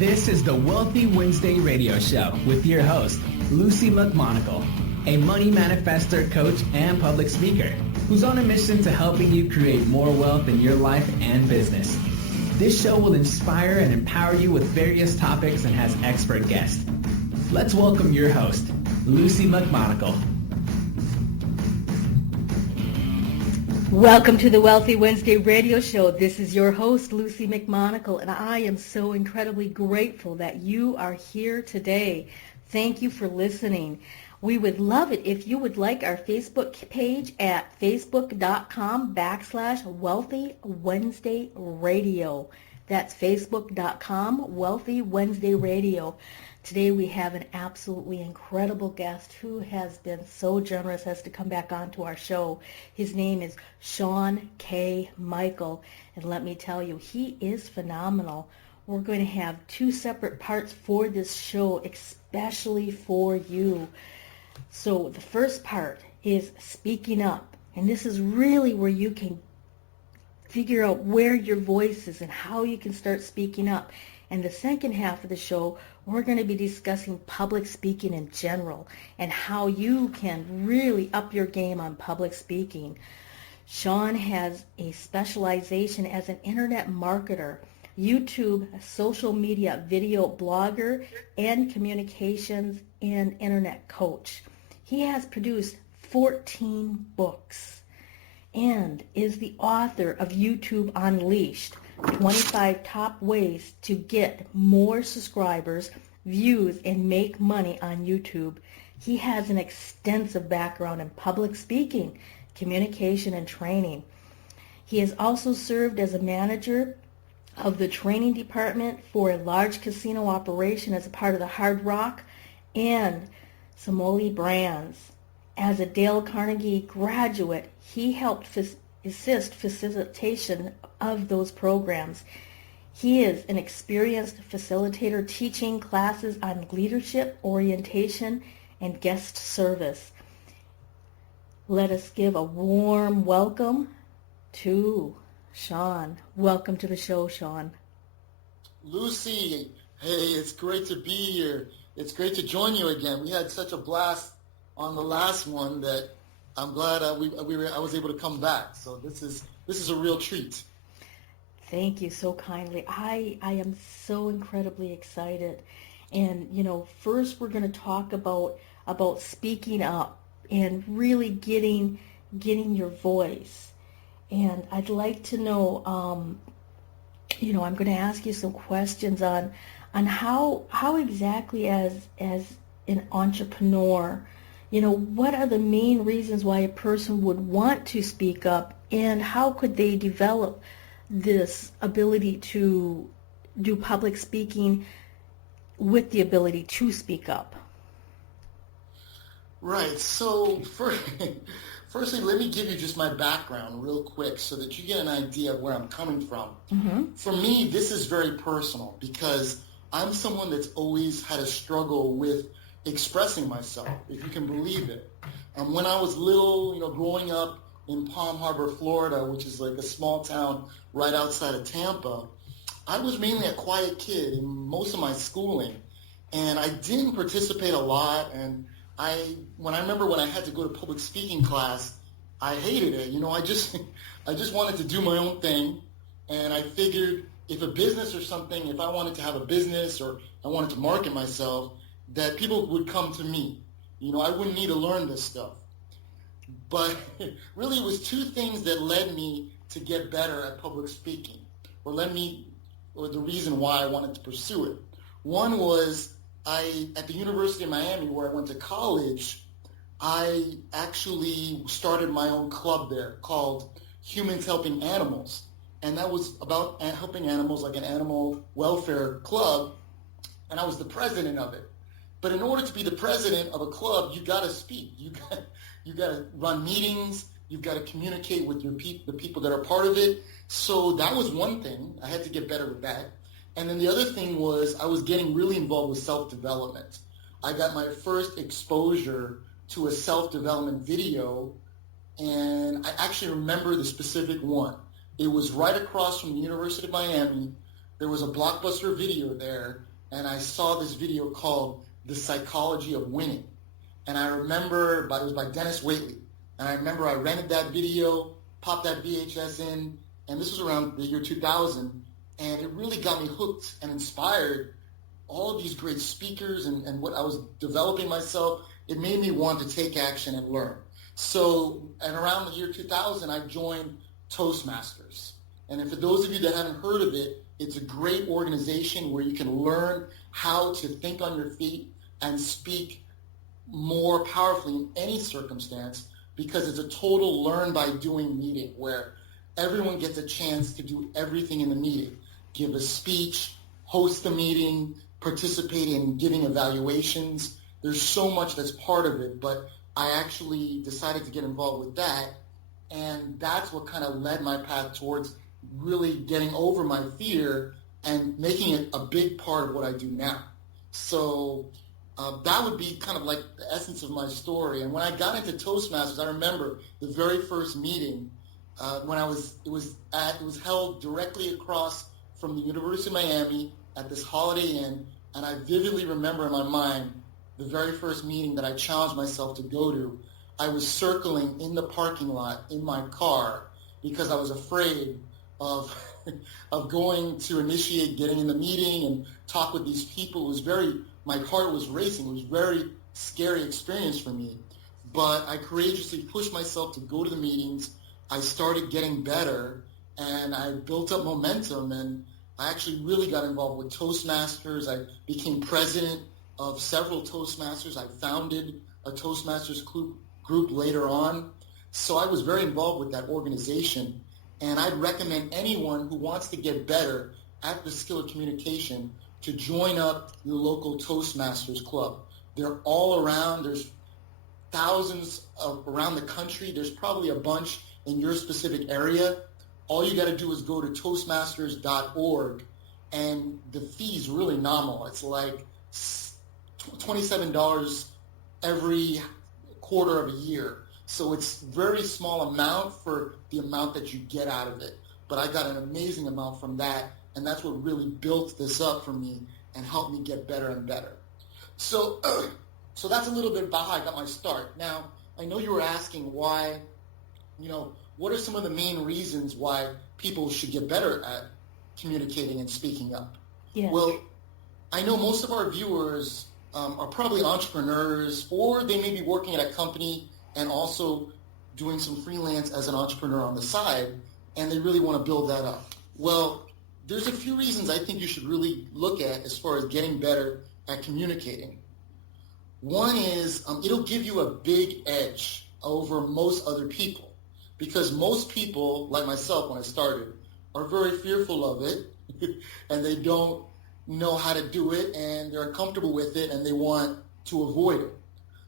This is the Wealthy Wednesday radio show with your host, Luci McMonagle, a money manifestor, coach, and public speaker who's on a mission to helping you create more wealth in your life and business. This show will inspire and empower you with various topics and has expert guests. Let's welcome your host, Luci McMonagle. Welcome to the Wealthy Wednesday radio show. This is your host, Luci McMonagle, and I am so incredibly grateful that you are here today. Thank you for listening. We would love it if you would like our Facebook page at facebook.com/Wealthy Wednesday Radio. That's facebook.com, Wealthy Wednesday Radio. Today we have an absolutely incredible guest who has been so generous as to come back onto our show. His name is Sean K. Michael, and let me tell you, he is phenomenal. We're going to have two separate parts for this show, especially for you. So the first part is speaking up, and this is really where you can figure out where your voice is and how you can start speaking up. And the second half of the show, we're going to be discussing public speaking in general and how you can really up your game on public speaking. Sean has a specialization as an internet marketer, YouTube, social media, video blogger, and communications and internet coach. He has produced 14 books and is the author of YouTube Unleashed, 25 top ways to get more subscribers, views, and make money on YouTube. He has an extensive background in public speaking, communication, and training. He has also served as a manager of the training department for a large casino operation as a part of the Hard Rock and Somali brands. As a Dale Carnegie graduate, he helped assist facilitation of those programs. He is an experienced facilitator teaching classes on leadership, orientation, and guest service. Let us give a warm welcome to Sean. Welcome to the show, Sean. Luci, hey, it's great to be here. It's great to join you again. We had such a blast on the last one that I'm glad I was able to come back. So this is a real treat. Thank you so kindly. I am so incredibly excited. And, first we're going to talk about speaking up and really getting your voice. And I'd like to know, I'm going to ask you some questions on how exactly as an entrepreneur, what are the main reasons why a person would want to speak up, and how could they develop this ability to do public speaking with the ability to speak up? Right. So firstly, let me give you just my background real quick so that you get an idea of where I'm coming from. Mm-hmm. For me, this is very personal because I'm someone that's always had a struggle with expressing myself, if you can believe it. When I was little, growing up in Palm Harbor, Florida, which is like a small town right outside of Tampa, I was mainly a quiet kid in most of my schooling, and I didn't participate a lot. And when I remember when I had to go to public speaking class, I hated it. I just wanted to do my own thing, and I figured if a business or something, if I wanted to have a business or I wanted to market myself, that people would come to me. I wouldn't need to learn this stuff. But really it was two things that led me to get better at public speaking, or the reason why I wanted to pursue it. One was at the University of Miami, where I went to college, I actually started my own club there called Humans Helping Animals. And that was about helping animals, like an animal welfare club. And I was the president of it. But in order to be the president of a club, you got to speak. You got to run meetings. You've got to communicate with the people that are part of it. So that was one thing. I had to get better with that. And then the other thing was I was getting really involved with self-development. I got my first exposure to a self-development video, and I actually remember the specific one. It was right across from the University of Miami. There was a Blockbuster video there, and I saw this video called The Psychology of Winning. And I remember, it was by Dennis Waitley. And I remember I rented that video, popped that VHS in, and this was around the year 2000, and it really got me hooked and inspired all of these great speakers and what I was developing myself. It made me want to take action and learn. So, and around the year 2000, I joined Toastmasters. And for those of you that haven't heard of it, it's a great organization where you can learn how to think on your feet and speak more powerfully in any circumstance, because it's a total learn by doing meeting where everyone gets a chance to do everything in the meeting. Give a speech, host the meeting, participate in giving evaluations. There's so much that's part of it, but I actually decided to get involved with that, and that's what kind of led my path towards really getting over my fear and making it a big part of what I do now. So that would be kind of like the essence of my story. And when I got into Toastmasters, I remember the very first meeting when it was held directly across from the University of Miami at this Holiday Inn, and I vividly remember in my mind the very first meeting that I challenged myself to go to. I was circling in the parking lot in my car because I was afraid of going to initiate getting in the meeting and talk with these people. My heart was racing. It was a very scary experience for me. But I courageously pushed myself to go to the meetings. I started getting better, and I built up momentum, and I actually really got involved with Toastmasters. I became president of several Toastmasters. I founded a Toastmasters group later on. So I was very involved with that organization. And I'd recommend anyone who wants to get better at the skill of communication to join up your local Toastmasters club. They're all around. There's thousands around the country. There's probably a bunch in your specific area. All you got to do is go to toastmasters.org, and the fee's really nominal. It's like $27 every quarter of a year. So it's very small amount for the amount that you get out of it. But I got an amazing amount from that, and that's what really built this up for me and helped me get better and better. So that's a little bit about how I got my start. Now, I know you were asking why, what are some of the main reasons why people should get better at communicating and speaking up? Yes. Well, I know most of our viewers are probably entrepreneurs, or they may be working at a company and also doing some freelance as an entrepreneur on the side, and they really want to build that up. Well, there's a few reasons I think you should really look at as far as getting better at communicating. One is it'll give you a big edge over most other people, because most people, like myself when I started, are very fearful of it, and they don't know how to do it, and they're uncomfortable with it, and they want to avoid it.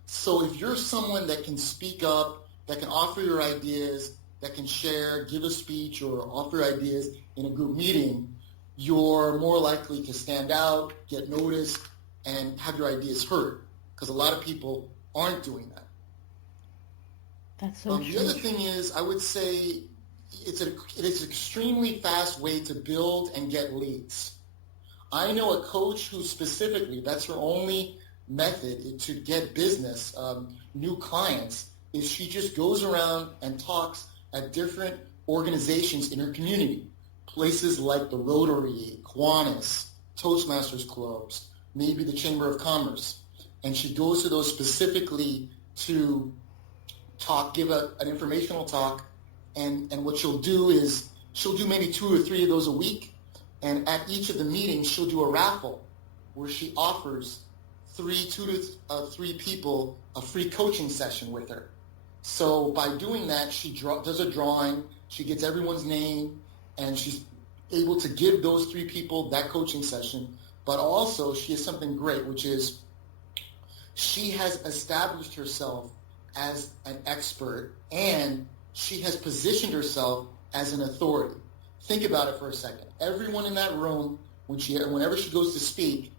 So if you're someone that can speak up, that can offer your ideas, that can share, give a speech, or offer ideas in a group meeting, you're more likely to stand out, get noticed, and have your ideas heard, because a lot of people aren't doing that. That's so true. The other thing is, I would say it is an extremely fast way to build and get leads. I know a coach who specifically, that's her only method to get business, new clients, is she just goes around and talks at different organizations in her community, places like the Rotary, Kiwanis, Toastmasters clubs, maybe the Chamber of Commerce, and she goes to those specifically to talk, give an informational talk, and what she'll do is she'll do maybe 2 or 3 of those a week, and at each of the meetings she'll do a raffle where she offers 2 to 3 people a free coaching session with her. So by doing that, she does a drawing, she gets everyone's name, and she's able to give those 3 people that coaching session. But also she has something great, which is she has established herself as an expert, and she has positioned herself as an authority. Think about it for a second. Everyone in that room, whenever she goes to speak,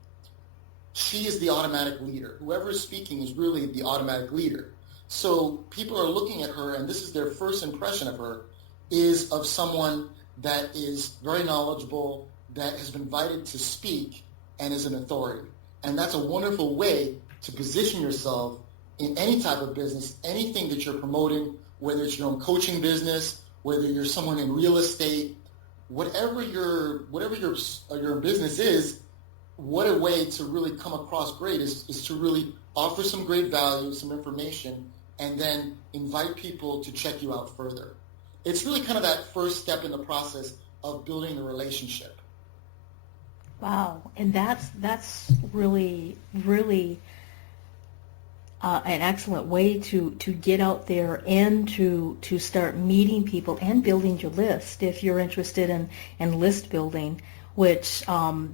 she is the automatic leader. Whoever is speaking is really the automatic leader. So people are looking at her, and this is their first impression of her, is of someone that is very knowledgeable, that has been invited to speak, and as an authority. And that's a wonderful way to position yourself in any type of business, anything that you're promoting, whether it's your own coaching business, whether you're someone in real estate, whatever your business is. What a way to really come across great is to really offer some great value, some information, and then invite people to check you out further. It's really kind of that first step in the process of building the relationship. Wow, and that's really, really an excellent way to get out there and to start meeting people and building your list if you're interested in list building, which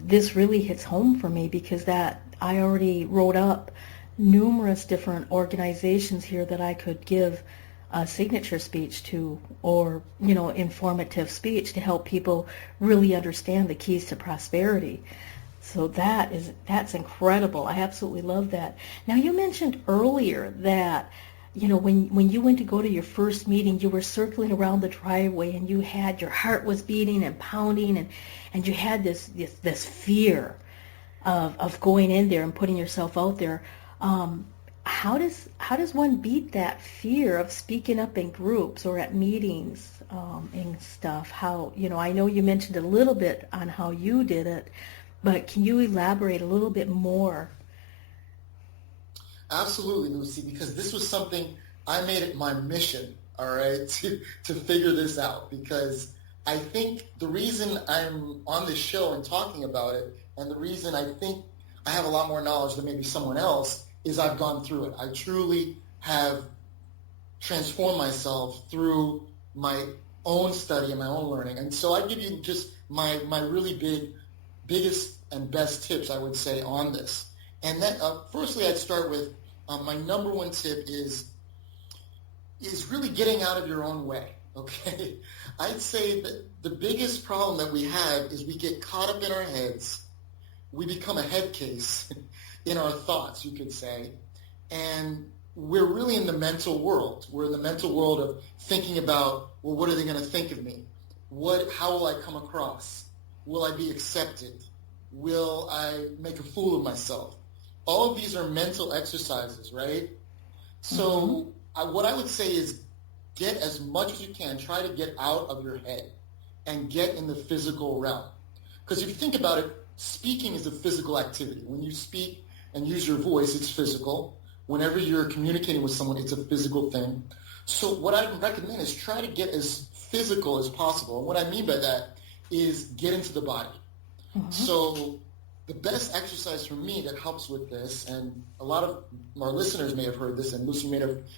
this really hits home for me because that I already wrote up numerous different organizations here that I could give a signature speech to, or informative speech to help people really understand the keys to prosperity. So that's incredible. I absolutely love that. Now, you mentioned earlier that when you went to go to your first meeting, you were circling around the driveway and your heart was beating and pounding, and you had this fear of going in there and putting yourself out there. How does one beat that fear of speaking up in groups or at meetings and stuff? How I know you mentioned a little bit on how you did it, but can you elaborate a little bit more? Absolutely, Lucy, because this was something I made it my mission, all right, to figure this out, because I think the reason I'm on this show and talking about it, and the reason I think I have a lot more knowledge than maybe someone else, is I've gone through it. I truly have transformed myself through my own study and my own learning. And so I give you just my really biggest and best tips, I would say, on this. And then, firstly, I'd start with my number one tip is really getting out of your own way, okay? I'd say that the biggest problem that we have is we get caught up in our heads. We become a head case in our thoughts, you could say, and we're really in the mental world. We're in the mental world of thinking about, well, what are they going to think of me? How will I come across? Will I be accepted? Will I make a fool of myself? All of these are mental exercises, right? So what I would say is get as much as you can. Try to get out of your head and get in the physical realm. Because if you think about it, speaking is a physical activity. When you speak and use your voice, it's physical. Whenever you're communicating with someone, it's a physical thing. So what I recommend is try to get as physical as possible. And what I mean by that is get into the body. So the best exercise for me that helps with this, and a lot of our listeners may have heard this, and Lucy,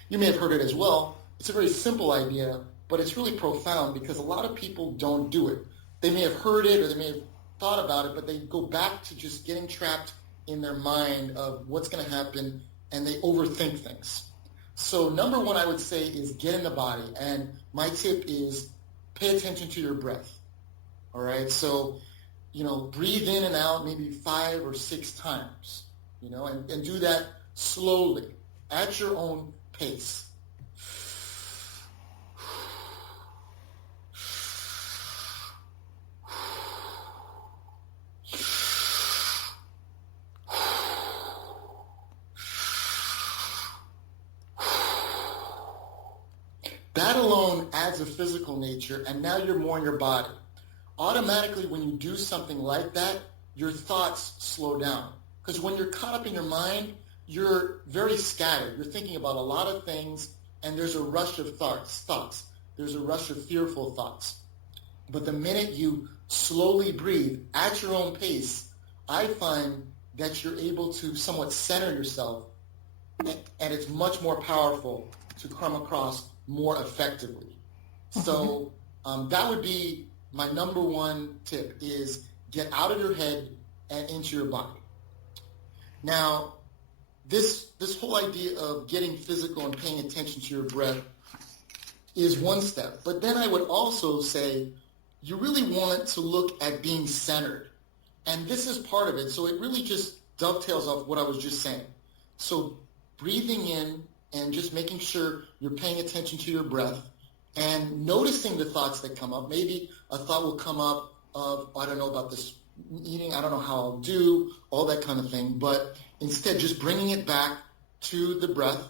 you may have heard it as well. It's a very simple idea, but it's really profound because a lot of people don't do it. They may have heard it or they may have thought about it, but they go back to just getting trapped in their mind of what's going to happen, and they overthink things. So number one, I would say, is get in the body. And my tip is pay attention to your breath. All right? So, breathe in and out maybe 5 or 6 times, and do that slowly at your own pace. That alone adds a physical nature, and now you're more in your body. Automatically, when you do something like that, your thoughts slow down. Because when you're caught up in your mind, you're very scattered. You're thinking about a lot of things, and there's a rush of thoughts. There's a rush of fearful thoughts. But the minute you slowly breathe at your own pace, I find that you're able to somewhat center yourself, and it's much more powerful to come across more effectively. So that would be my number one tip, is get out of your head and into your body. Now, this whole idea of getting physical and paying attention to your breath is one step. But then I would also say you really want to look at being centered. And this is part of it. So it really just dovetails off what I was just saying. So breathing in and just making sure you're paying attention to your breath and noticing the thoughts that come up. Maybe a thought will come up of, I don't know about this eating, I don't know how I'll do, all that kind of thing. But instead, just bringing it back to the breath.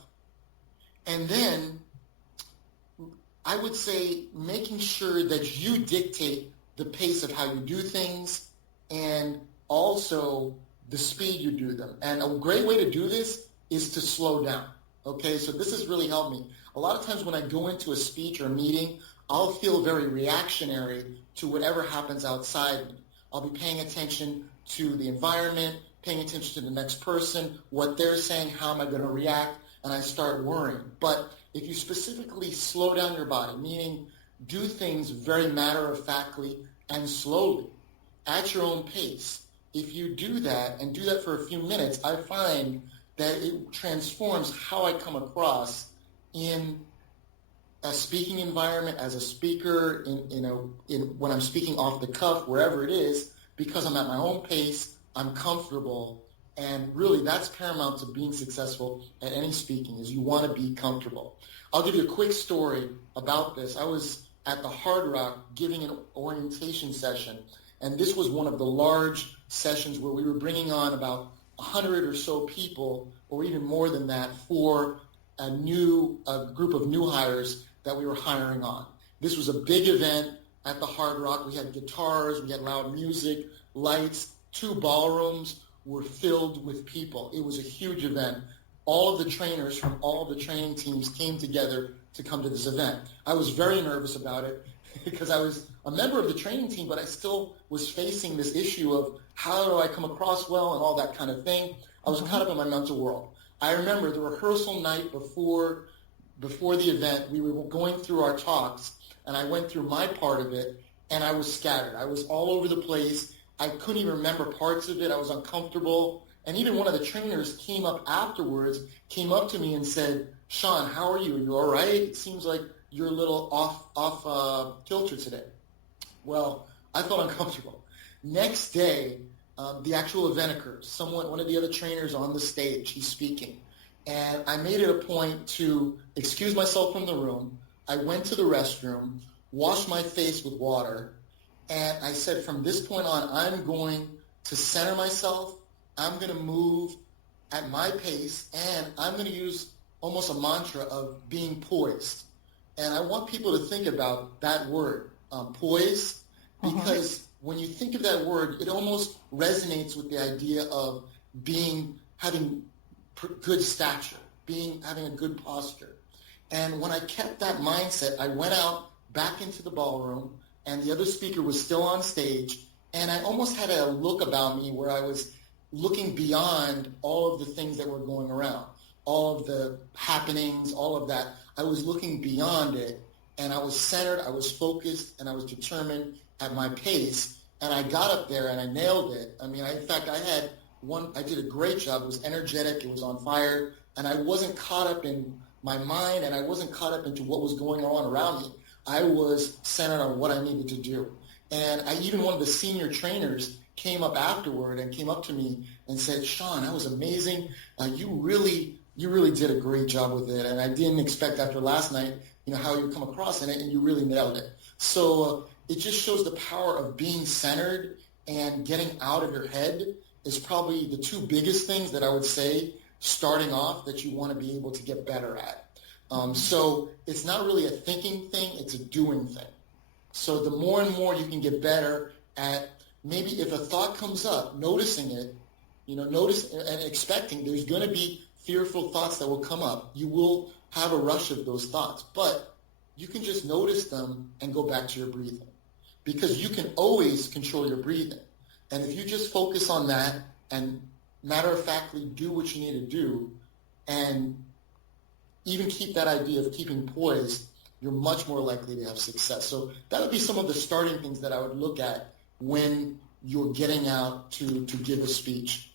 And then I would say making sure that you dictate the pace of how you do things and also the speed you do them. And a great way to do this is to slow down. Okay, so this has really helped me. A lot of times when I go into a speech or a meeting, I'll feel very reactionary to whatever happens outside me. I'll be paying attention to the environment, paying attention to the next person, what they're saying, how am I going to react, and I start worrying. But if you specifically slow down your body, meaning do things very matter-of-factly and slowly, at your own pace, if you do that and do that for a few minutes, I find that it transforms how I come across in a speaking environment, as a speaker, when I'm speaking off the cuff, wherever it is, because I'm at my own pace, I'm comfortable, and really that's paramount to being successful at any speaking, is you want to be comfortable. I'll give you a quick story about this. I was at the Hard Rock giving an orientation session, and this was one of the large sessions where we were bringing on about 100 or so people, or even more than that, for a group of new hires that we were hiring on. This was a big event at the Hard Rock. We had guitars, we had loud music, lights. 2 ballrooms were filled with people. It was a huge event. All of the trainers from all of the training teams came together to come to this event. I was very nervous about it because I was a member of the training team, but I still was facing this issue of how do I come across well and all that kind of thing. I was caught up in my mental world. I remember the rehearsal night before the event, we were going through our talks, and I went through my part of it, and I was scattered. I was all over the place. I couldn't even remember parts of it. I was uncomfortable. And even one of the trainers came up to me and said, "Sean, how are you? Are you all right? It seems like you're a little off kilter today." Well, I felt uncomfortable. Next day, the actual event occurs. One of the other trainers on the stage, he's speaking. And I made it a point to excuse myself from the room. I went to the restroom, washed my face with water, and I said, from this point on, I'm going to center myself. I'm going to move at my pace, and I'm going to use almost a mantra of being poised. And I want people to think about that word, poise, because when you think of that word, it almost resonates with the idea of having good stature, having a good posture. And when I kept that mindset, I went out back into the ballroom, and the other speaker was still on stage, and I almost had a look about me where I was looking beyond all of the things that were going around, all of the happenings, all of that. I was looking beyond it, and I was centered, I was focused, and I was determined at my pace, and I got up there and I nailed it. I mean, in fact, I did a great job. It was energetic, it was on fire, and I wasn't caught up in my mind, and I wasn't caught up into what was going on around me. I was centered on what I needed to do. And even one of the senior trainers came up afterward and came up to me and said, "Sean, that was amazing. You really did a great job with it, and I didn't expect after last night, how you come across in it, and you really nailed it." So it just shows the power of being centered and getting out of your head is probably the 2 biggest things that I would say starting off that you want to be able to get better at. So it's not really a thinking thing, it's a doing thing. So the more and more you can get better at, maybe if a thought comes up, noticing it, notice and expecting there's going to be fearful thoughts that will come up. You will have a rush of those thoughts, but you can just notice them and go back to your breathing, because you can always control your breathing. And if you just focus on that and matter-of-factly do what you need to do, and even keep that idea of keeping poised, you're much more likely to have success. So that would be some of the starting things that I would look at when you're getting out to give a speech.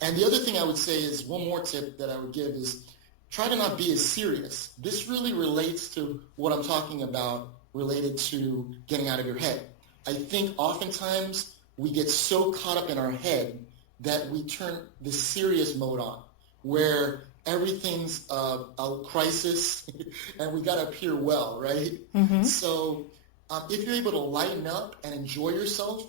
And the other thing I would say is, one more tip that I would give is, try to not be as serious. This really relates to what I'm talking about related to getting out of your head. I think oftentimes we get so caught up in our head that we turn the serious mode on, where everything's a crisis and we got to appear well, right? So if you're able to lighten up and enjoy yourself,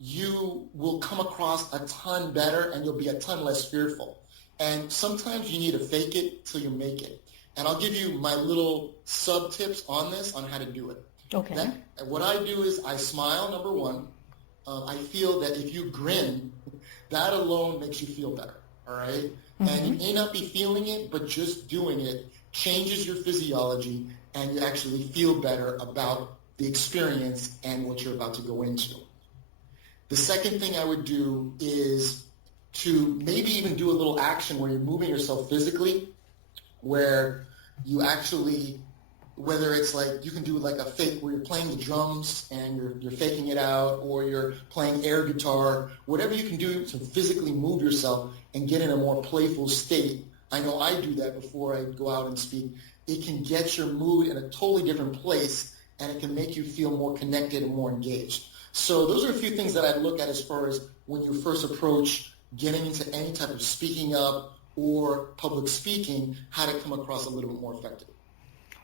you will come across a ton better and you'll be a ton less fearful. And sometimes you need to fake it till you make it. And I'll give you my little sub tips on this, on how to do it. Okay. What I do is I smile, number one. I feel that if you grin, that alone makes you feel better, all right? Mm-hmm. And you may not be feeling it, but just doing it changes your physiology, and you actually feel better about the experience and what you're about to go into. The second thing I would do is to maybe even do a little action where you're moving yourself physically, where you actually, whether it's like you can do like a fake where you're playing the drums and you're faking it out, or you're playing air guitar, whatever you can do to physically move yourself and get in a more playful state. I know I do that before I go out and speak. It can get your mood in a totally different place, and it can make you feel more connected and more engaged. So those are a few things that I look at as far as when you first approach getting into any type of speaking up or public speaking, how to come across a little bit more effective.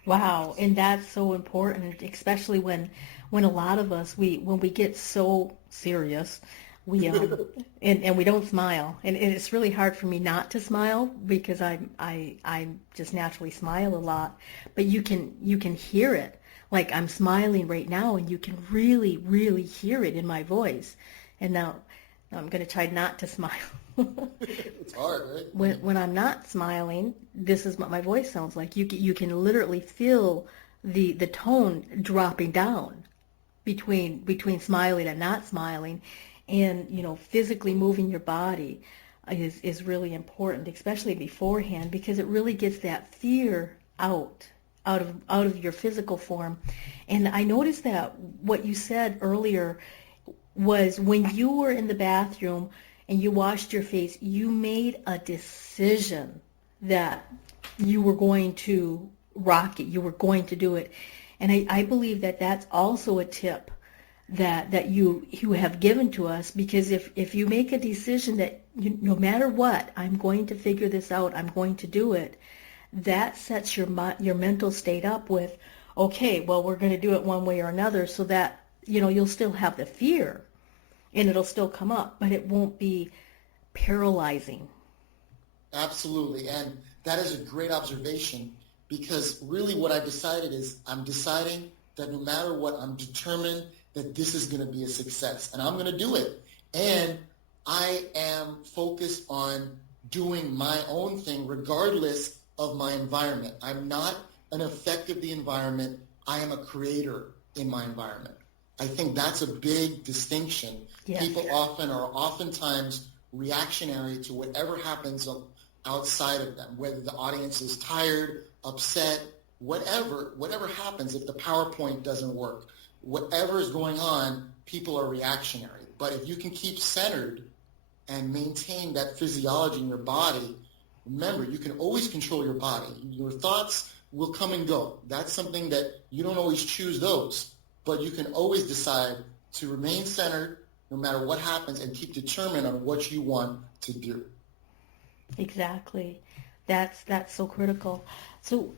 Wow, and that's so important, especially when a lot of us, when we get so serious, we and we don't smile, and it's really hard for me not to smile because I just naturally smile a lot, but you can hear it. Like I'm smiling right now, and you can really, really hear it in my voice. And now I'm going to try not to smile. It's hard, right? When I'm not smiling, this is what my voice sounds like. You can literally feel the tone dropping down between smiling and not smiling, and physically moving your body is really important, especially beforehand, because it really gets that fear out of your physical form. And I noticed that what you said earlier was when you were in the bathroom and you washed your face, you made a decision that you were going to rock it, you were going to do it. And I believe that that's also a tip that you have given to us, because if you make a decision that no matter what, I'm going to figure this out, I'm going to do it, that sets your mental state up with, okay, well, we're going to do it one way or another, so that you'll still have the fear and it'll still come up, but it won't be paralyzing. Absolutely, and that is a great observation, because really what I decided is I'm deciding that no matter what, I'm determined that this is going to be a success, and I'm going to do it. And I am focused on doing my own thing regardless of my environment. I'm not an effect of the environment. I am a creator in my environment. I think that's a big distinction. Yes. People oftentimes reactionary to whatever happens outside of them, whether the audience is tired, upset, whatever happens. If the PowerPoint doesn't work, whatever is going on, people are reactionary. But if you can keep centered and maintain that physiology in your body, remember, you can always control your body. Your thoughts will come and go. That's something that you don't always choose those, but you can always decide to remain centered no matter what happens and keep determined on what you want to do. Exactly. That's so critical. So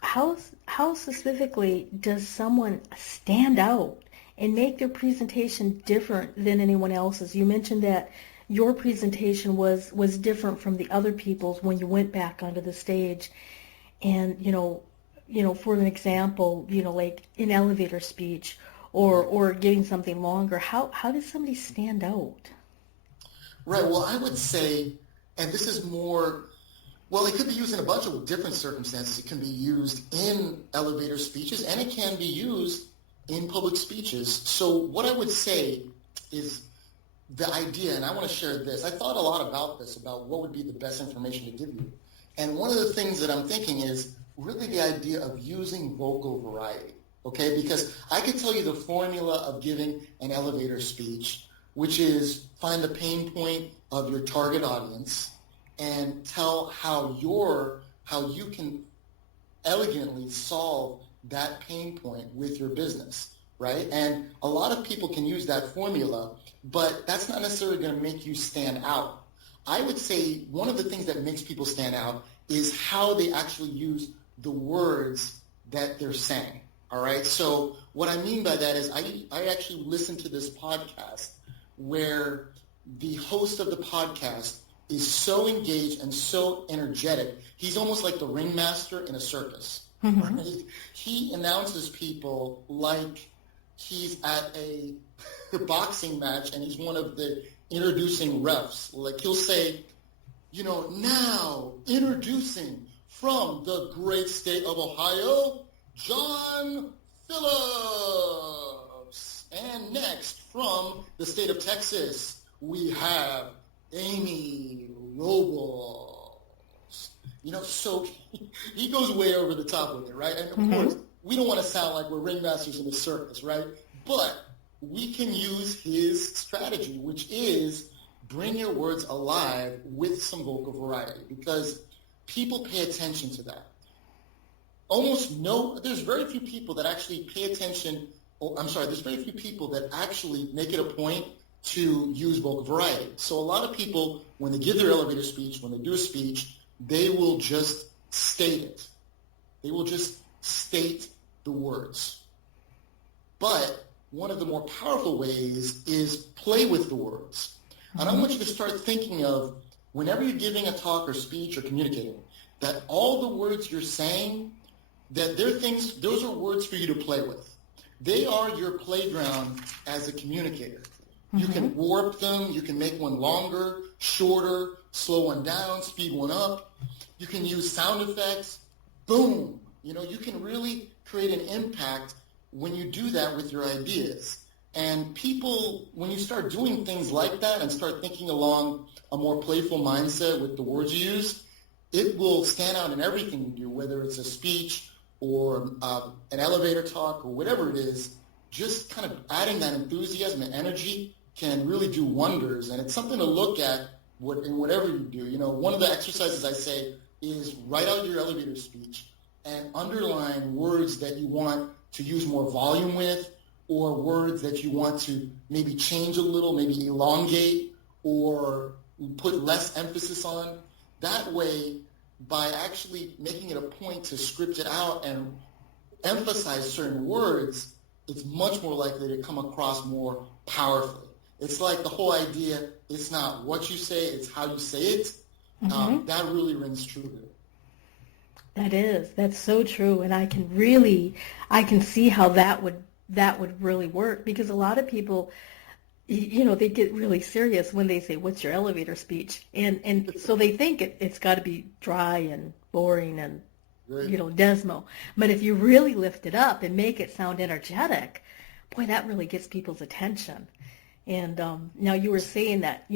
how specifically does someone stand out and make their presentation different than anyone else's? You mentioned that your presentation was different from the other people's when you went back onto the stage. And, for an example, like an elevator speech or giving something longer, how does somebody stand out? Right. Well, I would say, and this is more, well, it could be used in a bunch of different circumstances. It can be used in elevator speeches, and it can be used in public speeches. So what I would say is the idea, and I want to share this. I thought a lot about this, about what would be the best information to give you. And one of the things that I'm thinking is really the idea of using vocal variety, okay? Because I could tell you the formula of giving an elevator speech, which is find the pain point of your target audience and tell how you can elegantly solve that pain point with your business, right? And a lot of people can use that formula, but that's not necessarily going to make you stand out. I would say one of the things that makes people stand out is how they actually use the words that they're saying, all right? So what I mean by that is I actually listened to this podcast where the host of the podcast is so engaged and so energetic. He's almost like the ringmaster in a circus. Mm-hmm. Right? He announces people like he's at a boxing match and he's one of the introducing refs. Like he'll say, now introducing from the great state of Ohio, John Phillips. And next from the state of Texas, we have Amy Robles. So he goes way over the top with it, right? And of course, we don't want to sound like we're ringmasters in the circus, right? But we can use his strategy, which is bring your words alive with some vocal variety, because people pay attention to that. There's very few people that actually pay attention, there's very few people that actually make it a point to use vocal variety. So a lot of people, when they give their elevator speech, when they do a speech, they will just state it. They will just state the words. But one of the more powerful ways is play with the words. And I want you to start thinking of, whenever you're giving a talk or speech or communicating, that all the words you're saying, that those are words for you to play with. They are your playground as a communicator. You can warp them. You can make one longer, shorter, slow one down, speed one up. You can use sound effects. Boom. You can really create an impact when you do that with your ideas. And people, when you start doing things like that and start thinking along a more playful mindset with the words you use, it will stand out in everything you do, whether it's a speech or an elevator talk or whatever it is. Just kind of adding that enthusiasm and energy can really do wonders. And it's something to look at in whatever you do. One of the exercises I say is write out your elevator speech and underline words that you want to use more volume with, or words that you want to maybe change a little, maybe elongate or put less emphasis on. That way, by actually making it a point to script it out and emphasize certain words, it's much more likely to come across more powerfully. It's like the whole idea, it's not what you say, it's how you say it. That really rings true. That's so true. And I can see how that would really work, because a lot of people, they get really serious when they say, what's your elevator speech? And so they think it's got to be dry and boring and, right, Desmo. But if you really lift it up and make it sound energetic, boy, that really gets people's attention. And now you were saying that,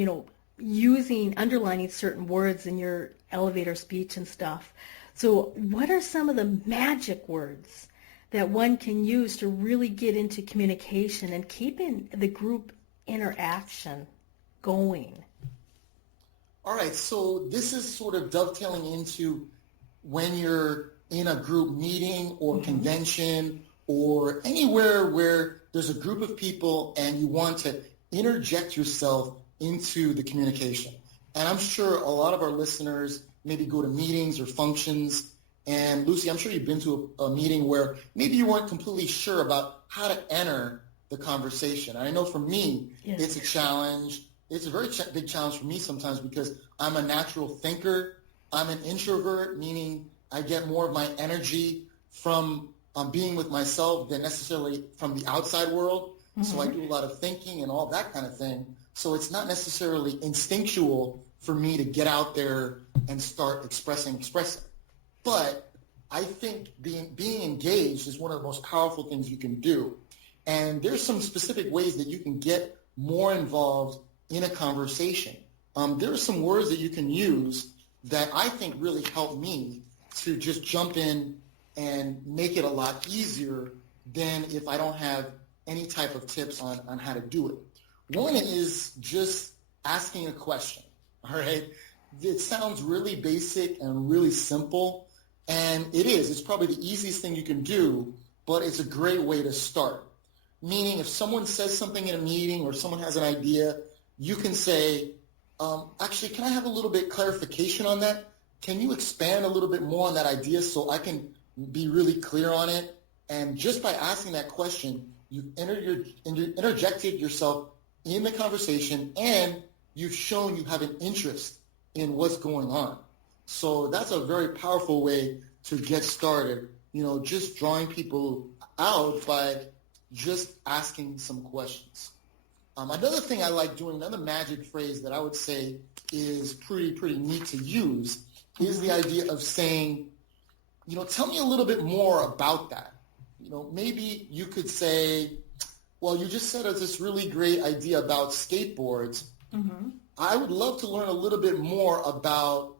underlining certain words in your elevator speech and stuff. So what are some of the magic words that one can use to really get into communication and keeping the group interaction going? All right, so this is sort of dovetailing into when you're in a group meeting or convention or anywhere where there's a group of people and you want to interject yourself into the communication. And I'm sure a lot of our listeners maybe go to meetings or functions. And Luci, I'm sure you've been to a meeting where maybe you weren't completely sure about how to enter the conversation. And I know for me, It's a challenge. It's a very big challenge for me sometimes because I'm a natural thinker. I'm an introvert, meaning I get more of my energy from being with myself than necessarily from the outside world. So I do a lot of thinking and all that kind of thing. So it's not necessarily instinctual for me to get out there and start expressing. But I think being engaged is one of the most powerful things you can do. And there's some specific ways that you can get more involved in a conversation. There are some words that you can use that I think really help me to just jump in and make it a lot easier than if I don't have any type of tips on how to do it. One is just asking a question, all right? It sounds really basic and really simple, and it is. It's probably the easiest thing you can do, but it's a great way to start. Meaning if someone says something in a meeting or someone has an idea, you can say, actually, can I have a little bit clarification on that? Can you expand a little bit more on that idea so I can be really clear on it? And just by asking that question, you've interjected yourself in the conversation, and you've shown you have an interest in what's going on. So that's a very powerful way to get started, just drawing people out by just asking some questions. Another thing I like doing, another magic phrase that I would say is pretty neat to use is the idea of saying, tell me a little bit more about that. Maybe you could say, well, you just said this really great idea about skateboards. Mm-hmm. I would love to learn a little bit more about,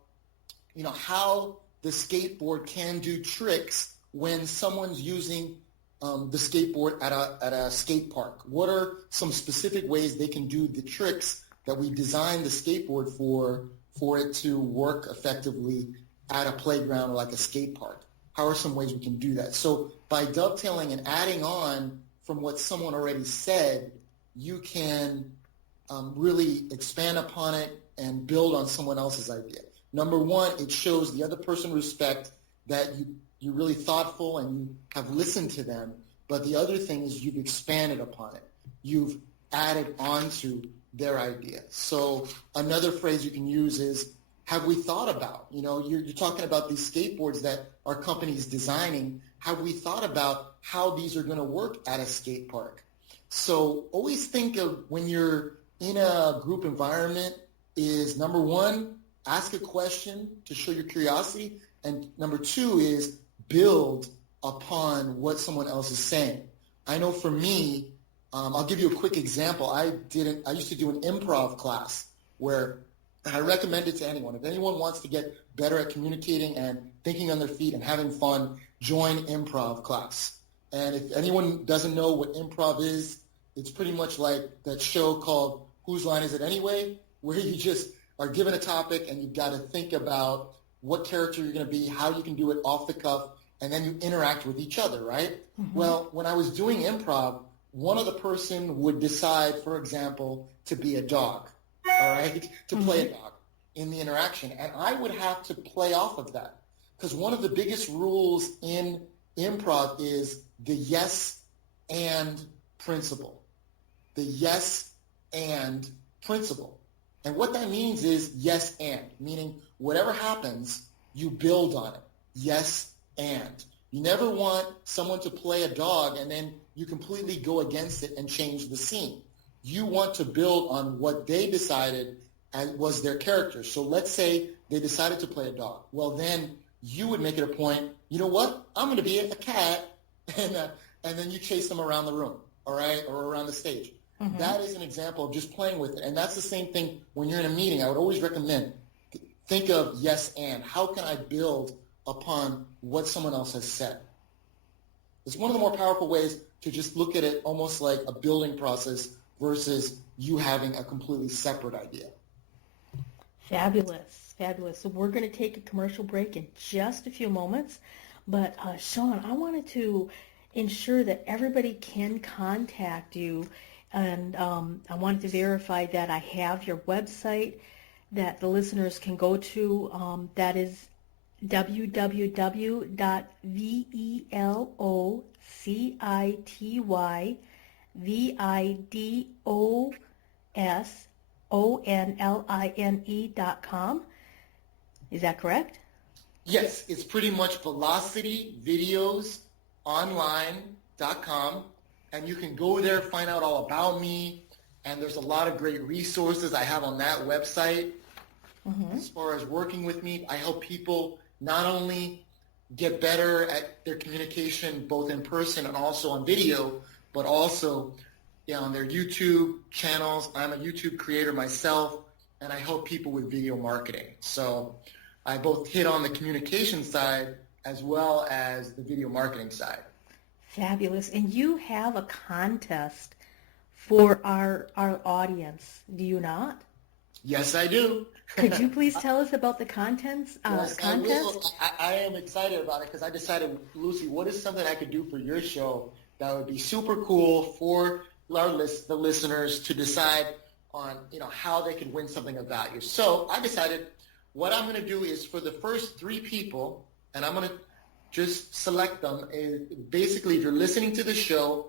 how the skateboard can do tricks when someone's using the skateboard at a skate park. What are some specific ways they can do the tricks that we designed the skateboard for it to work effectively at a playground or like a skate park? How are some ways we can do that? So by dovetailing and adding on from what someone already said, you can really expand upon it and build on someone else's idea. Number one, it shows the other person respect that you're really thoughtful and you have listened to them. But the other thing is you've expanded upon it. You've added on to their idea. So another phrase you can use is, have we thought about, you're talking about these skateboards that our company is designing. Have we thought about how these are going to work at a skate park? So always think of when you're in a group environment is, number one, ask a question to show your curiosity. And number two is build upon what someone else is saying. I know for me, I'll give you a quick example. I used to do an improv class where I recommend it to anyone. If anyone wants to get better at communicating and thinking on their feet and having fun, join improv class. And if anyone doesn't know what improv is, it's pretty much like that show called Whose Line Is It Anyway?, where you just are given a topic and you've got to think about what character you're going to be, how you can do it off the cuff, and then you interact with each other, right? Mm-hmm. Well, when I was doing improv, one of the person would decide, for example, to be a dog, all right, to play a dog in the interaction. And I would have to play off of that because one of the biggest rules in improv is the yes and principle. The yes and principle. And what that means is yes and, meaning whatever happens, you build on it. Yes and. You never want someone to play a dog and then you completely go against it and change the scene. You want to build on what they decided as was their character. So let's say they decided to play a dog. Well, then you would make it a point, you know what? I'm going to be a cat, and then you chase them around the room, all right, or around the stage. Mm-hmm. That is an example of just playing with it. And that's the same thing when you're in a meeting. I would always recommend, think of yes and. How can I build upon what someone else has said? It's one of the more powerful ways to just look at it almost like a building process versus you having a completely separate idea. Fabulous, fabulous. So we're going to take a commercial break in just a few moments. But Sean, I wanted to ensure that everybody can contact you. And I wanted to verify that I have your website that the listeners can go to. That is www.velocityvidosonline.com. Is that correct? Yes, it's pretty much velocityvidosonline.com. And you can go there, find out all about me, and there's a lot of great resources I have on that website. Mm-hmm. As far as working with me, I help people not only get better at their communication both in person and also on video, but also on their YouTube channels. I'm a YouTube creator myself, and I help people with video marketing. So I both hit on the communication side as well as the video marketing side. Fabulous. And you have a contest for our audience, do you not? Yes, I do. Could you please tell us about the contest? Yes, I am excited about it because I decided, Lucy, what is something I could do for your show that would be super cool for the listeners to decide on, how they can win something of value. So I decided what I'm going to do is for the first 3 people, and I'm going to just select them. Basically, if you're listening to the show,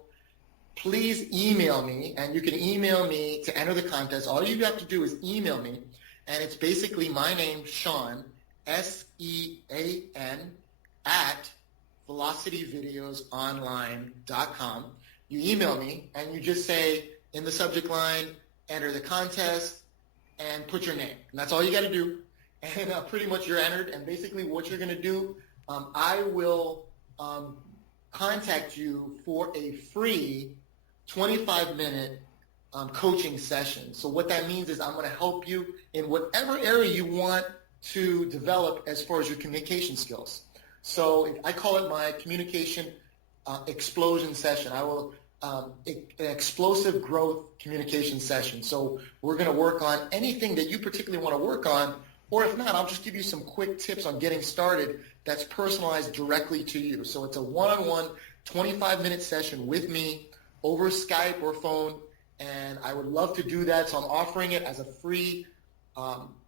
please email me, and you can email me to enter the contest. All you have to do is email me, and it's basically my name, Sean, Sean, at velocityvideosonline.com. You email me, and you just say in the subject line, enter the contest, and put your name. And that's all you got to do. And pretty much you're entered. And basically what you're going to do, I will contact you for a free 25-minute coaching session. So what that means is I'm going to help you in whatever area you want to develop as far as your communication skills. So I call it my communication explosion session. I will an explosive growth communication session. So we're going to work on anything that you particularly want to work on, or if not, I'll just give you some quick tips on getting started that's personalized directly to you. So it's a one-on-one 25-minute session with me over Skype or phone, and I would love to do that. So I'm offering it as a free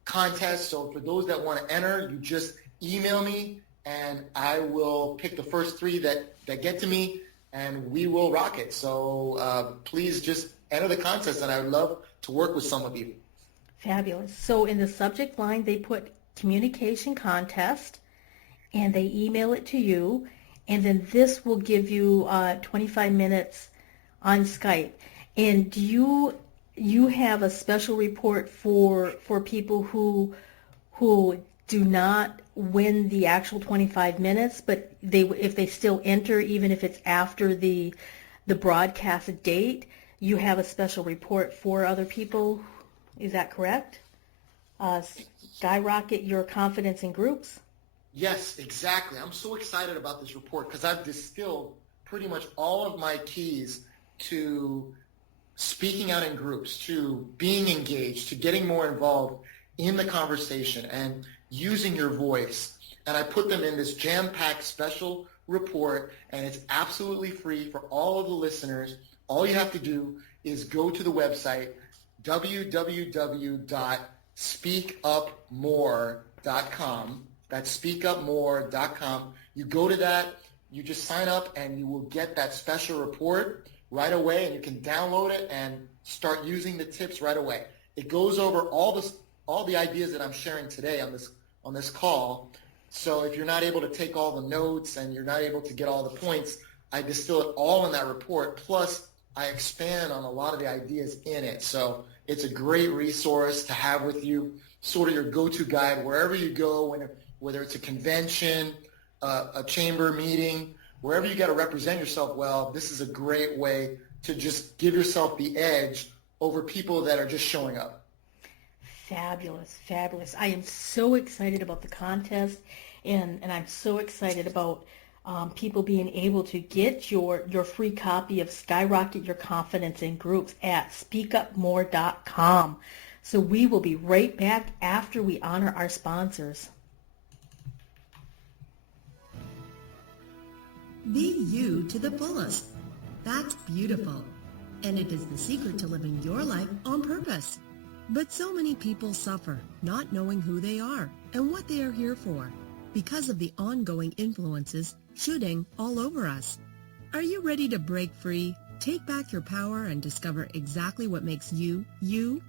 contest. So for those that want to enter, you just email me, and I will pick the first three that get to me, and we will rock it. So please just enter the contest, and I would love to work with some of you. Fabulous. So in the subject line, they put communication contest, and they email it to you, and then this will give you 25 minutes on Skype. And do you have a special report for people who do not win the actual 25 minutes, but if they still enter, even if it's after the broadcast date, you have a special report for other people? Is that correct? Skyrocket your confidence in groups? Yes, exactly. I'm so excited about this report because I've distilled pretty much all of my keys to speaking out in groups, to being engaged, to getting more involved in the conversation and using your voice. And I put them in this jam-packed special report, and it's absolutely free for all of the listeners. All you have to do is go to the website, www.speakupmore.com. That's speakupmore.com. You go to that, you just sign up, and you will get that special report right away, and you can download it and start using the tips right away. It goes over all the ideas that I'm sharing today on this call. So if you're not able to take all the notes and you're not able to get all the points, I distill it all in that report. Plus, I expand on a lot of the ideas in it. So it's a great resource to have with you, sort of your go-to guide wherever you go, whether it's a convention, a chamber meeting, wherever you got to represent yourself well. This is a great way to just give yourself the edge over people that are just showing up. Fabulous, fabulous. I am so excited about the contest, and I'm so excited about people being able to get your free copy of Skyrocket Your Confidence in Groups at speakupmore.com. So we will be right back after we honor our sponsors. Be you to the fullest. That's beautiful. And it is the secret to living your life on purpose. But so many people suffer, not knowing who they are and what they are here for, because of the ongoing influences shooting all over us. Are you ready to break free, take back your power, and discover exactly what makes you, you?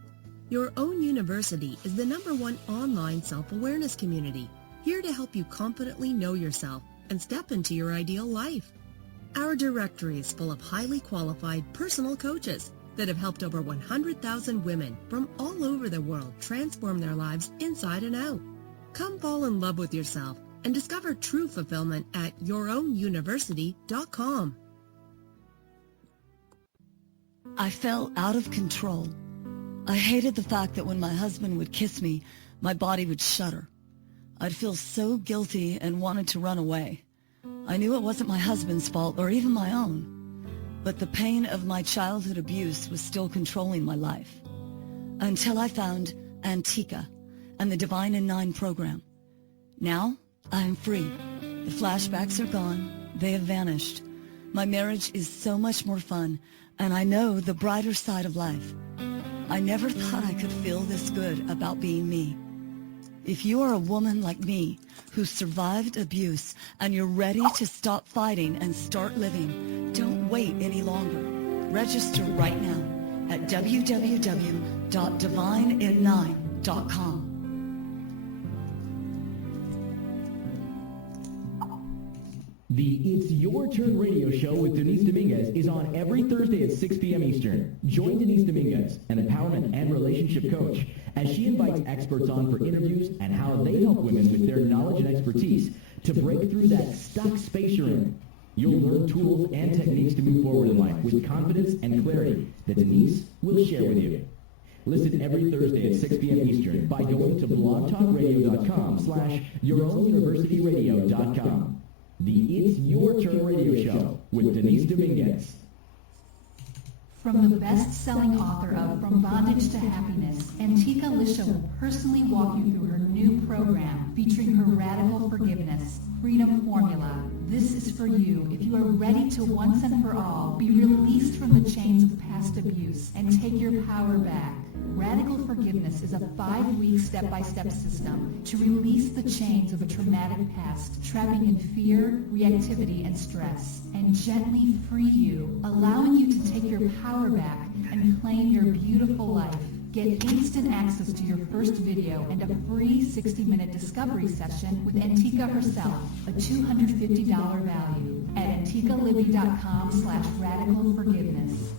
Your Own University is the #1 online self-awareness community, here to help you confidently know yourself and step into your ideal life. Our directory is full of highly qualified personal coaches that have helped over 100,000 women from all over the world transform their lives inside and out. Come fall in love with yourself and discover true fulfillment at yourownuniversity.com. I felt out of control. I hated the fact that when my husband would kiss me, my body would shudder. I'd feel so guilty and wanted to run away. I knew it wasn't my husband's fault or even my own, but the pain of my childhood abuse was still controlling my life. Until I found Antica and the Divine in 9 program. Now, I am free. The flashbacks are gone. They have vanished. My marriage is so much more fun, and I know the brighter side of life. I never thought I could feel this good about being me. If you are a woman like me who survived abuse and you're ready to stop fighting and start living, don't wait any longer. Register right now at www.divinein9.com. The It's Your Turn radio show with Denise Dominguez is on every Thursday at 6 p.m. Eastern. Join Denise Dominguez, an empowerment and relationship coach, as she invites experts on for interviews and how they help women with their knowledge and expertise to break through that stuck space you're in. You'll learn tools and techniques to move forward in life with confidence and clarity that Denise will share with you. Listen every Thursday at 6 p.m. Eastern by going to blogtalkradio.com/yourownuniversityradio.com. The It's Your Turn radio show with Denise Dominguez. From the best-selling author of From Bondage to Happiness, Antica Lisha will personally walk you through her new program featuring her Radical Forgiveness Freedom Formula. This is for you if you are ready to once and for all be released from the chains of past abuse and take your power back. Radical Forgiveness is a 5-week step-by-step system to release the chains of a traumatic past, trapping in fear, reactivity, and stress, and gently free you, allowing you to take your power back and claim your beautiful life. Get instant access to your first video and a free 60-minute discovery session with Antica herself, a $250 value, at anticalibby.com/radicalforgiveness.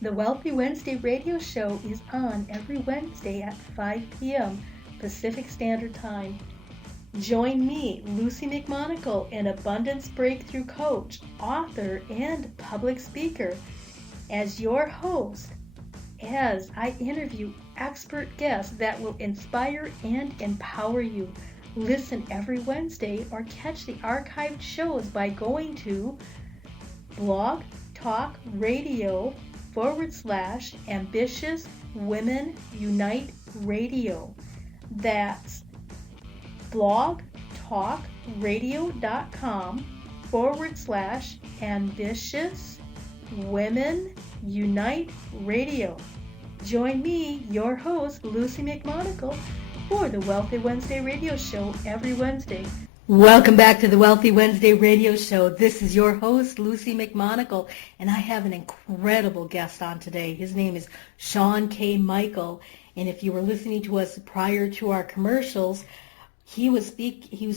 The Wealthy Wednesday radio show is on every Wednesday at 5 p.m. Pacific Standard Time. Join me, Luci McMonagle, an abundance breakthrough coach, author, and public speaker, as your host, as I interview expert guests that will inspire and empower you. Listen every Wednesday or catch the archived shows by going to Blog Talk Radio/Ambitious Women Unite Radio. That's blogtalkradio.com/Ambitious Women Unite Radio. Join me, your host, Luci McMonagle, for the Wealthy Wednesday radio show every Wednesday. Welcome back to the Wealthy Wednesday radio show. This is your host, Luci McMonagle, and I have an incredible guest on today. His name is Sean K. Michael, and if you were listening to us prior to our commercials, he was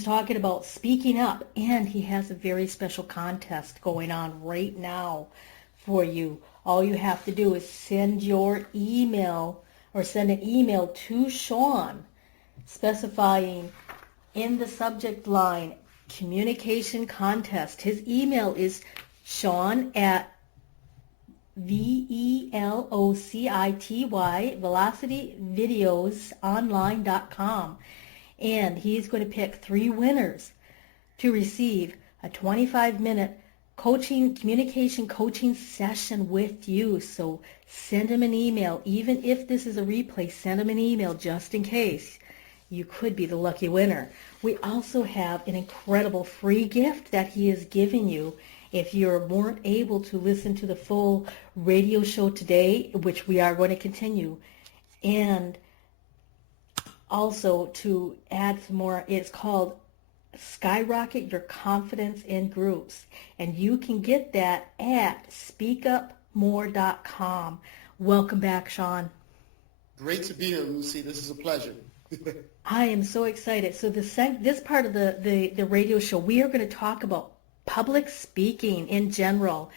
talking about speaking up, and he has a very special contest going on right now for you. All you have to do is send your email or send an email to Sean specifying in the subject line, communication contest. His email is Sean at velocityvideosonline.com, and he's going to pick 3 winners to receive a 25-minute communication coaching session with you. So send him an email. Even if this is a replay, send him an email just in case. You could be the lucky winner. We also have an incredible free gift that he is giving you if you weren't able to listen to the full radio show today, which we are going to continue. And also to add some more, it's called Skyrocket Your Confidence in Groups. And you can get that at speakupmore.com. Welcome back, Sean. Great to be here, Lucy. This is a pleasure. I am so excited. So this part of the radio show, we are going to talk about public speaking in general.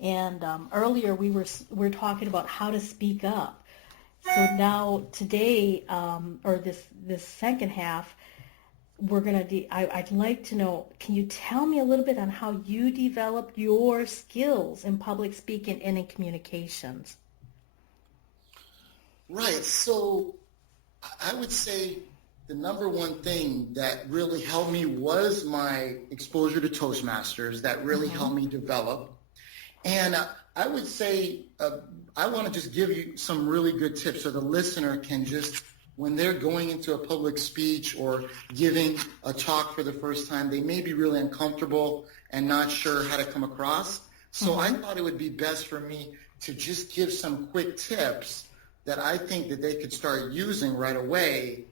And earlier we were talking about how to speak up. So now today, or this second half, I'd like to know, can you tell me a little bit on how you developed your skills in public speaking and in communications? Right. So I would say the number one thing that really helped me was my exposure to Toastmasters. That really helped me develop. And I would say I want to just give you some really good tips so the listener can just, when they're going into a public speech or giving a talk for the first time, they may be really uncomfortable and not sure how to come across. So I thought it would be best for me to just give some quick tips that I think that they could start using right away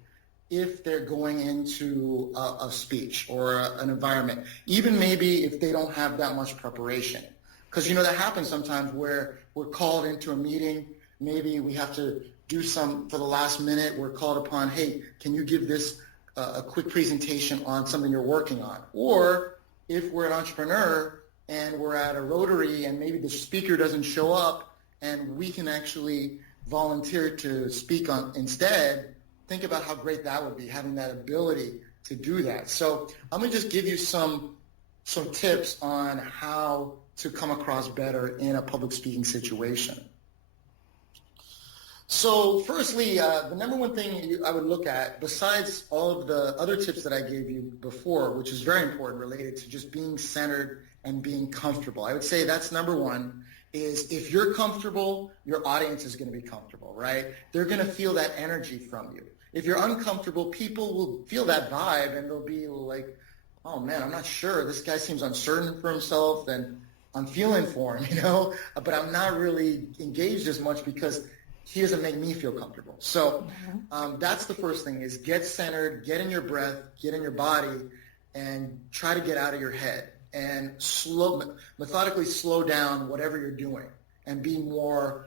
if they're going into a speech or an environment, even maybe if they don't have that much preparation. Because, you know, that happens sometimes where we're called into a meeting. Maybe we have to do some for the last minute. We're called upon, hey, can you give this a quick presentation on something you're working on? Or if we're an entrepreneur and we're at a Rotary and maybe the speaker doesn't show up and we can actually volunteer to speak on instead, think about how great that would be, having that ability to do that. So I'm going to just give you some tips on how to come across better in a public speaking situation. So firstly, the number one thing I would look at, besides all of the other tips that I gave you before, which is very important related to just being centered and being comfortable, I would say that's number one, is if you're comfortable, your audience is going to be comfortable, right? They're going to feel that energy from you. If you're uncomfortable, people will feel that vibe and they'll be like, oh man, I'm not sure. This guy seems uncertain for himself and I'm feeling for him, you know, but I'm not really engaged as much because he doesn't make me feel comfortable. So that's the first thing, is get centered, get in your breath, get in your body, and try to get out of your head and methodically slow down whatever you're doing and be more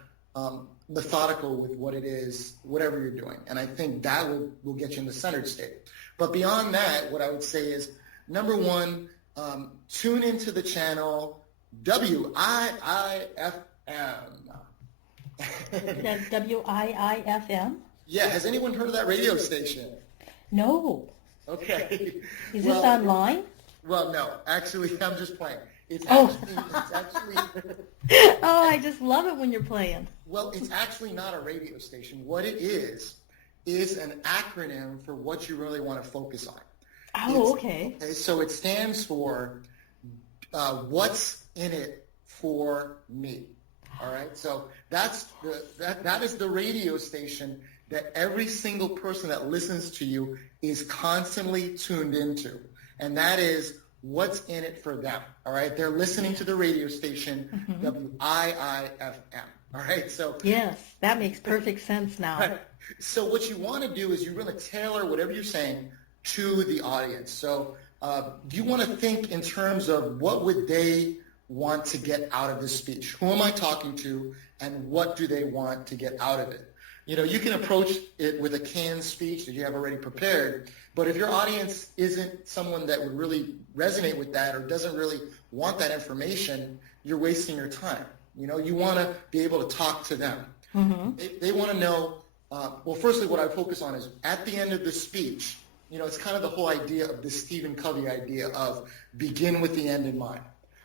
methodical with what it is, whatever you're doing. And I think that will get you in the centered state. But beyond that, what I would say is, number one, tune into the channel WIIFM. That's WIIFM? Yeah, has anyone heard of that radio station? No. Okay. Is this online? Well, no. Actually, I'm just playing. It's actually Oh, I just love it when you're playing. Well, it's actually not a radio station. What it is an acronym for what you really want to focus on. Oh, okay. So it stands for what's in it for me. All right, so that is the radio station that every single person that listens to you is constantly tuned into, and that is what's in it for them. All right, they're listening to the radio station WIIFM. All right, so yes, that makes perfect sense now. Right. So what you want to do is you're going to tailor whatever you're saying to the audience. So you want to think in terms of what would they want to get out of this speech? Who am I talking to, and what do they want to get out of it? You know, you can approach it with a canned speech that you have already prepared, but if your audience isn't someone that would really resonate with that or doesn't really want that information, you're wasting your time. You know, you want to be able to talk to them. They want to know, well, firstly, what I focus on is at the end of the speech, you know, it's kind of the whole idea of the Stephen Covey idea of begin with the end in mind.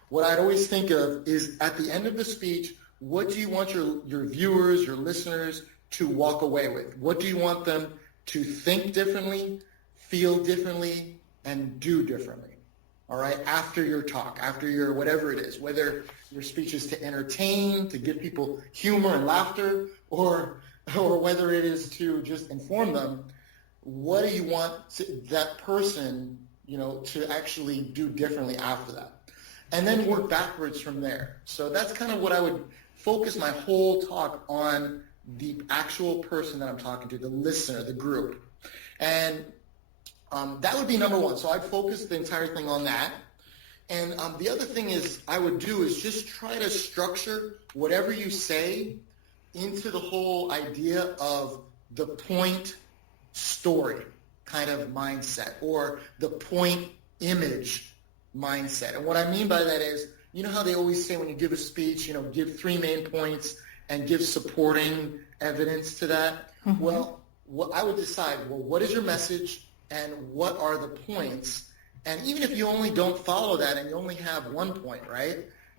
What I'd always think of is at the end of the speech, what do you want your viewers, your listeners to walk away with? What do you want them to think differently, feel differently, and do differently? All right, after your talk, after your whatever it is, whether your speech is to entertain, to give people humor and laughter, or whether it is to just inform them, what do you want that person, you know, to actually do differently after that? And then work backwards from there. So that's kind of what I would focus my whole talk on, the actual person that I'm talking to, the listener, the group. And that would be number one. So I'd focus the entire thing on that. And the other thing I would do is just try to structure whatever you say into the whole idea of the point story kind of mindset, or the point image mindset. And what I mean by that is, you know how they always say when you give a speech, you know, give 3 main points and give supporting evidence to that? Well, I would decide, well, what is your message and what are the points? And even if you only don't follow that and you only have 1 point, right?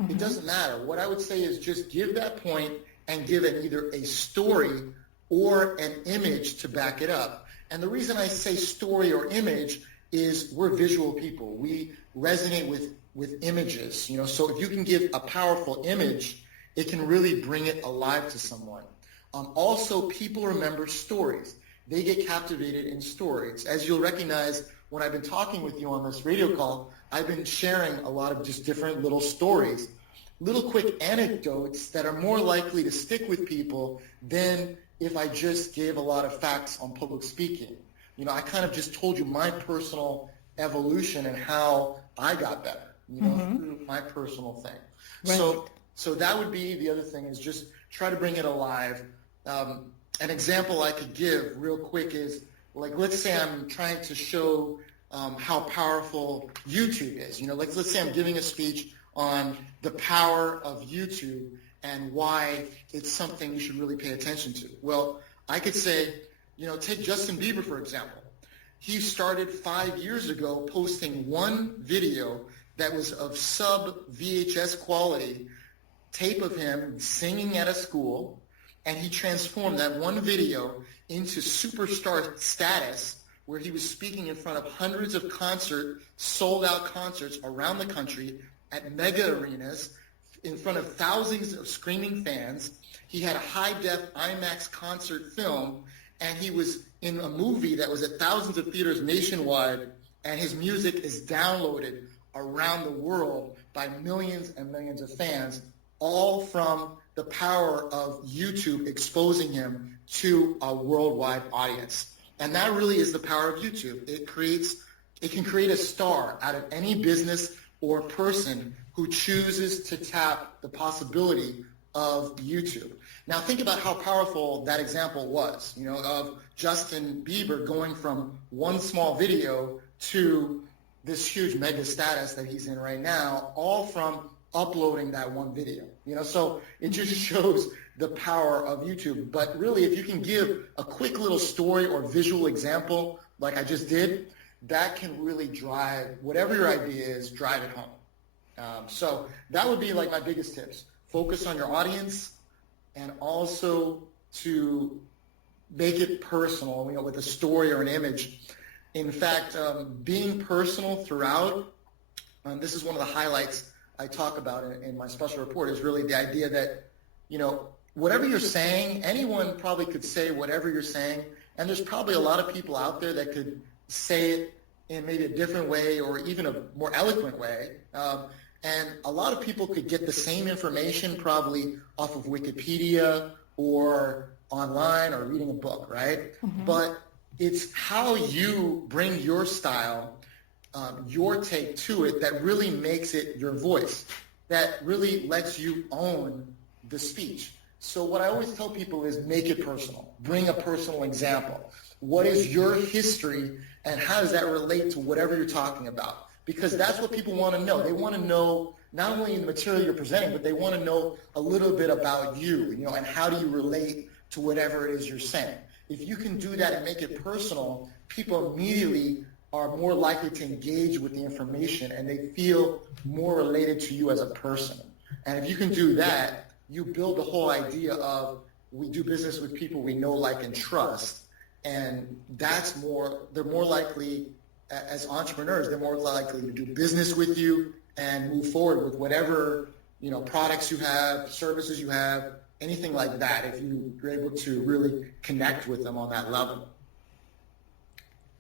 It doesn't matter. What I would say is just give that point and give it either a story or an image to back it up. And the reason I say story or image is we're visual people. We resonate with images, you know. So if you can give a powerful image, it can really bring it alive to someone. Also, people remember stories. They get captivated in stories. As you'll recognize, when I've been talking with you on this radio call, I've been sharing a lot of just different little stories, little quick anecdotes that are more likely to stick with people than if I just gave a lot of facts on public speaking. You know, I kind of just told you my personal evolution and how I got better. through my personal thing. Right. So that would be the other thing, is just try to bring it alive. An example I could give real quick is, like, let's say I'm trying to show how powerful YouTube is. Let's say I'm giving a speech on the power of YouTube and why it's something you should really pay attention to. Well, I could say, take Justin Bieber, for example. He started 5 years ago posting one video that was of sub-VHS quality, tape of him singing at a school, and he transformed that one video into superstar status, where he was speaking in front of hundreds of sold-out concerts around the country at mega arenas, in front of thousands of screaming fans. He had a high-def IMAX concert film, and he was in a movie that was at thousands of theaters nationwide, and his music is downloaded around the world by millions and millions of fans, all from the power of YouTube exposing him to a worldwide audience. And that really is the power of YouTube. It can create a star out of any business or person who chooses to tap the possibility of YouTube. Now think about how powerful that example was, of Justin Bieber going from one small video to this huge mega status that he's in right now, all from uploading that one video. So it just shows the power of YouTube. But really, if you can give a quick little story or visual example like I just did, that can really drive whatever your idea is, drive it home. So that would be like my biggest tips. Focus on your audience, and also to make it personal, with a story or an image. In fact, being personal throughout, this is one of the highlights I talk about in my special report, is really the idea that, whatever you're saying, anyone probably could say whatever you're saying, and there's probably a lot of people out there that could say it in maybe a different way or even a more eloquent way. And a lot of people could get the same information probably off of Wikipedia or online or reading a book, right? Mm-hmm. But it's how you bring your style, your take to it, that really makes it your voice, that really lets you own the speech. So what I always tell people is make it personal. Bring a personal example. What is your history, and how does that relate to whatever you're talking about? Because that's what people want to know. They want to know not only the material you're presenting, but they want to know a little bit about you, and how do you relate to whatever it is you're saying. If you can do that and make it personal, people immediately are more likely to engage with the information, and they feel more related to you as a person. And if you can do that, you build the whole idea of, we do business with people we know, like, and trust. And they're more likely, as entrepreneurs, they're more likely to do business with you and move forward with whatever, products you have, services you have, anything like that, if you're able to really connect with them on that level.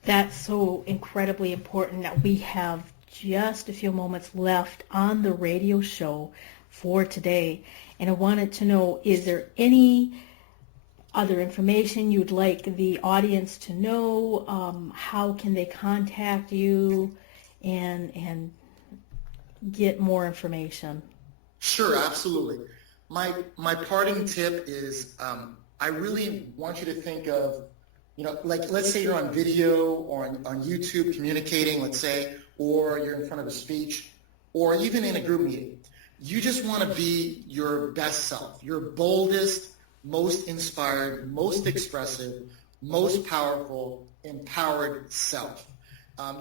That's so incredibly important. That we have just a few moments left on the radio show for today. And I wanted to know, is there any other information you'd like the audience to know? How can they contact you and get more information? Sure, absolutely. My parting tip is, I really want you to think of, like, let's say you're on video or on YouTube communicating, let's say, or you're in front of a speech, or even in a group meeting. You just want to be your best self, your boldest, most inspired, most expressive, most powerful, empowered self.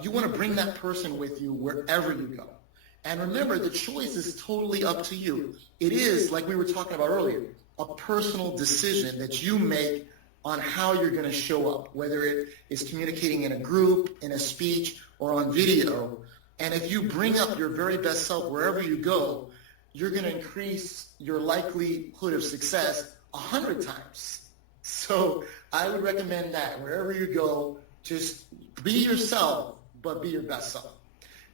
You want to bring that person with you wherever you go. And remember, the choice is totally up to you. It is, like we were talking about earlier, a personal decision that you make on how you're going to show up, whether it is communicating in a group, in a speech, or on video. And if you bring up your very best self wherever you go, you're going to increase your likelihood of success 100 times. So I would recommend that wherever you go, just be yourself, but be your best self.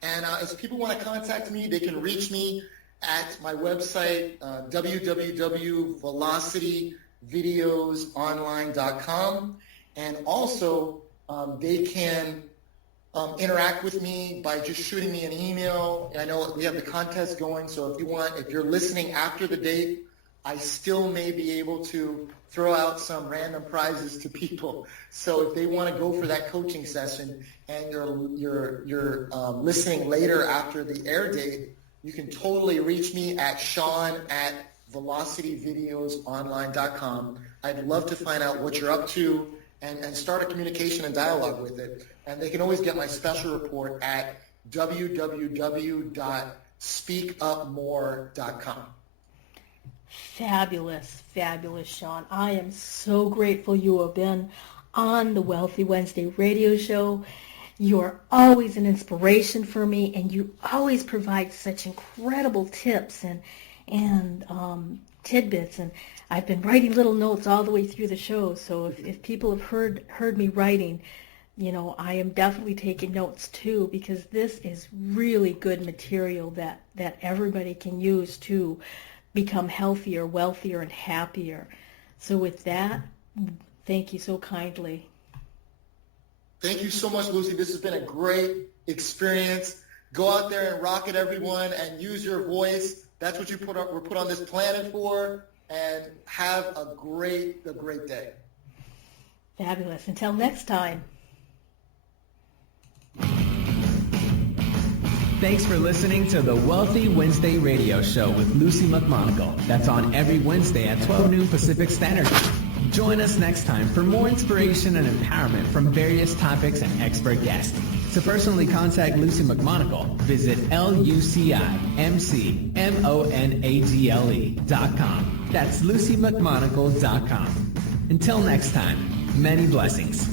And if people want to contact me, they can reach me at my website, www.velocityvideosonline.com. And also, they can interact with me by just shooting me an email. And I know we have the contest going, so if you're listening after the date, I still may be able to throw out some random prizes to people. So if they want to go for that coaching session and you're listening later after the air date, you can totally reach me at Sean@velocityvideosonline.com. I'd love to find out what you're up to and start a communication and dialogue with it. And they can always get my special report at www.speakupmore.com. Fabulous, fabulous, Sean. I am so grateful you have been on the Wealthy Wednesday radio show. You are always an inspiration for me, and you always provide such incredible tips and tidbits. And I've been writing little notes all the way through the show, so if people have heard me writing, I am definitely taking notes too, because this is really good material that everybody can use to become healthier, wealthier, and happier. So with that, thank you so kindly. Thank you so much, Lucy. This has been a great experience. Go out there and rock it, everyone, and use your voice. That's what we're put on this planet for. And have a great day. Fabulous. Until next time. Thanks for listening to the Wealthy Wednesday radio show with Luci McMonagle. That's on every Wednesday at 12 noon Pacific Standard Time. Join us next time for more inspiration and empowerment from various topics and expert guests. To personally contact Luci McMonagle, visit LuciMonagle.com. That's LuciMcMonagle.com. Until next time, many blessings.